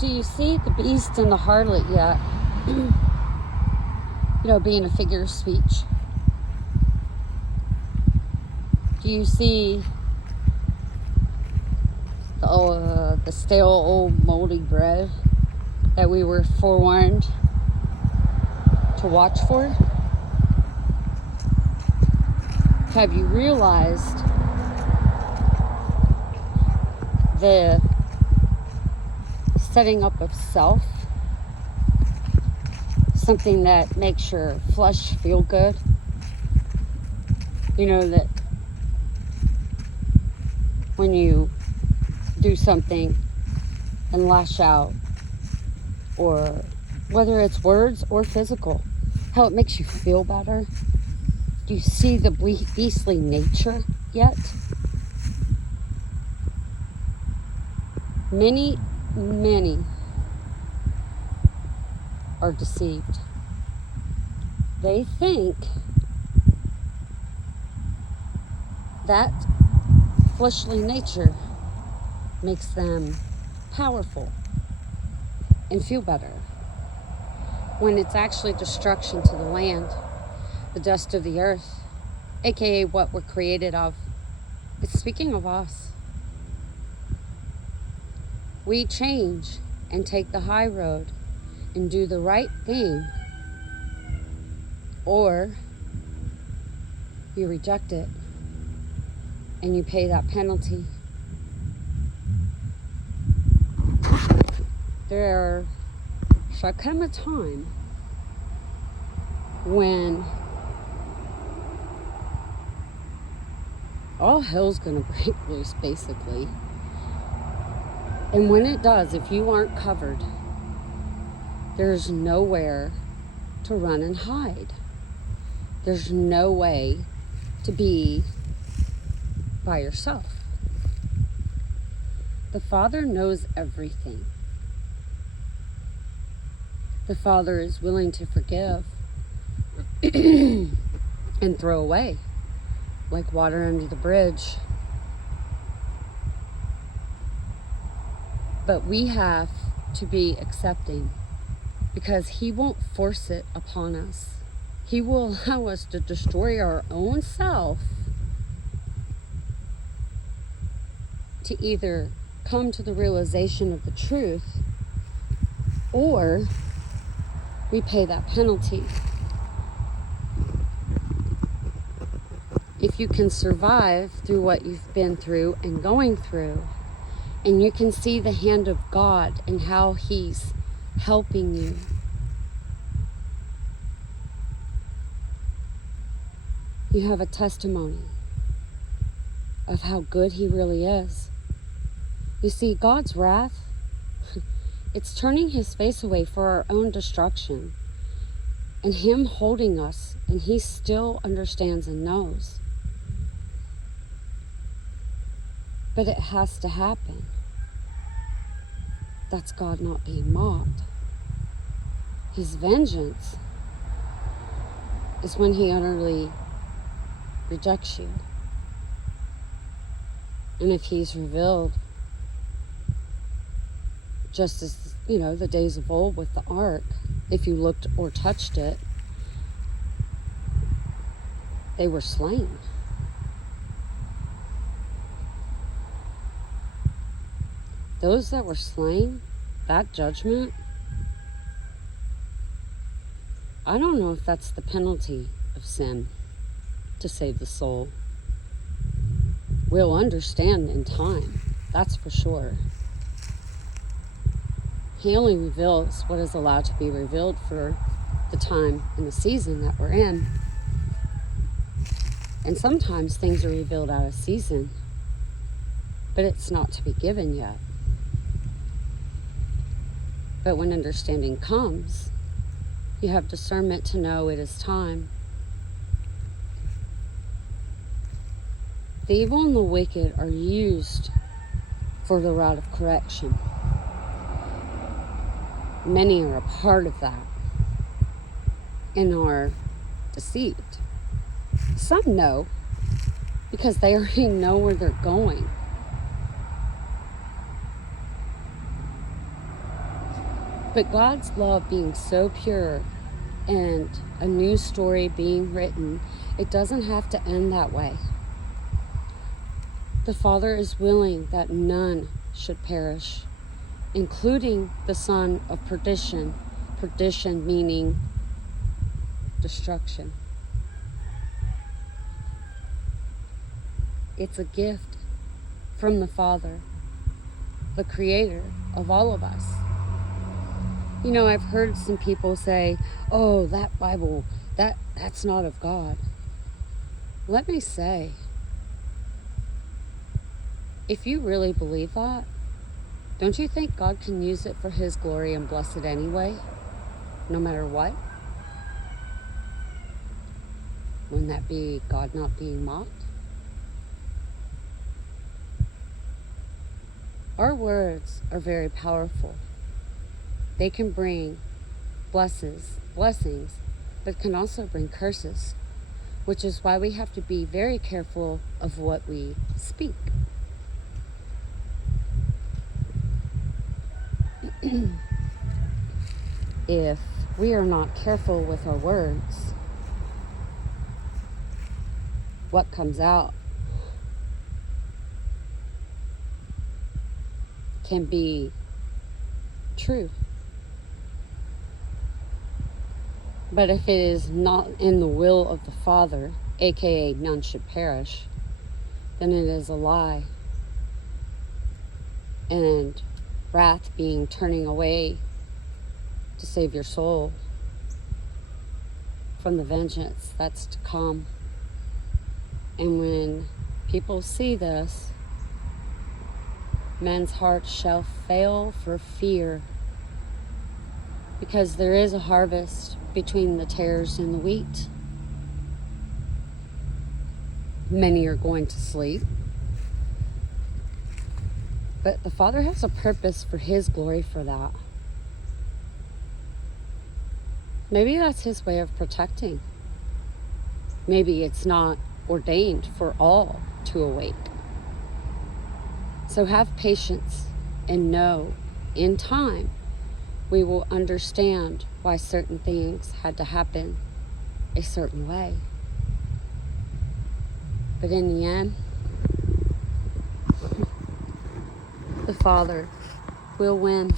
Do you see the beast and the harlot yet? Being a figure of speech. Do you see the stale old moldy bread that we were forewarned to watch for? Have you realized the setting up of self, something that makes your flesh feel good? That when you do something and lash out, or whether it's words or physical, how it makes you feel better. Do you see the beastly nature yet? Many are deceived. They think that fleshly nature makes them powerful and feel better, when it's actually destruction to the land, the dust of the earth, aka what we're created of. It's speaking of us. We change and take the high road and do the right thing, or you reject it and you pay that penalty. There shall come a time when all hell's gonna break loose, basically. And when it does, if you aren't covered, there's nowhere to run and hide. There's no way to be by yourself. The Father knows everything. The Father is willing to forgive and throw away like water under the bridge. But we have to be accepting, because He won't force it upon us. He will allow us to destroy our own self to either come to the realization of the truth, or we pay that penalty. If you can survive through what you've been through and going through, and you can see the hand of God and how He's helping you, you have a testimony of how good He really is. You see, God's wrath, it's turning His face away for our own destruction, and Him holding us, and He still understands and knows. But it has to happen. That's God not being mocked. His vengeance is when He utterly rejects you. And if He's revealed, just as, the days of old with the ark, if you looked or touched it, they were slain. Those that were slain, that judgment, I don't know if that's the penalty of sin to save the soul. We'll understand in time, that's for sure. He only reveals what is allowed to be revealed for the time and the season that we're in. And sometimes things are revealed out of season, but it's not to be given yet. But when understanding comes, you have discernment to know it is time. The evil and the wicked are used for the rod of correction. Many are a part of that and are deceived. Some know because they already know where they're going. But God's love being so pure and a new story being written, it doesn't have to end that way. The Father is willing that none should perish, including the son of perdition. Perdition meaning destruction. It's a gift from the Father, the creator of all of us. You know, I've heard some people say, oh, that Bible, that's not of God. Let me say, if you really believe that, don't you think God can use it for his glory and bless it anyway, no matter what? Wouldn't that be God not being mocked? Our words are very powerful. They can bring blessings, but can also bring curses, which is why we have to be very careful of what we speak. If we are not careful with our words, what comes out can be true. But if it is not in the will of the Father, aka none should perish, then it is a lie. And wrath being turning away to save your soul from the vengeance that's to come. And when people see this, men's hearts shall fail for fear, because there is a harvest between the tares and the wheat. Many are going to sleep, but the Father has a purpose for his glory for that. Maybe that's his way of protecting. Maybe it's not ordained for all to awake. So have patience and know in time we will understand why certain things had to happen a certain way. But in the end, the Father will win.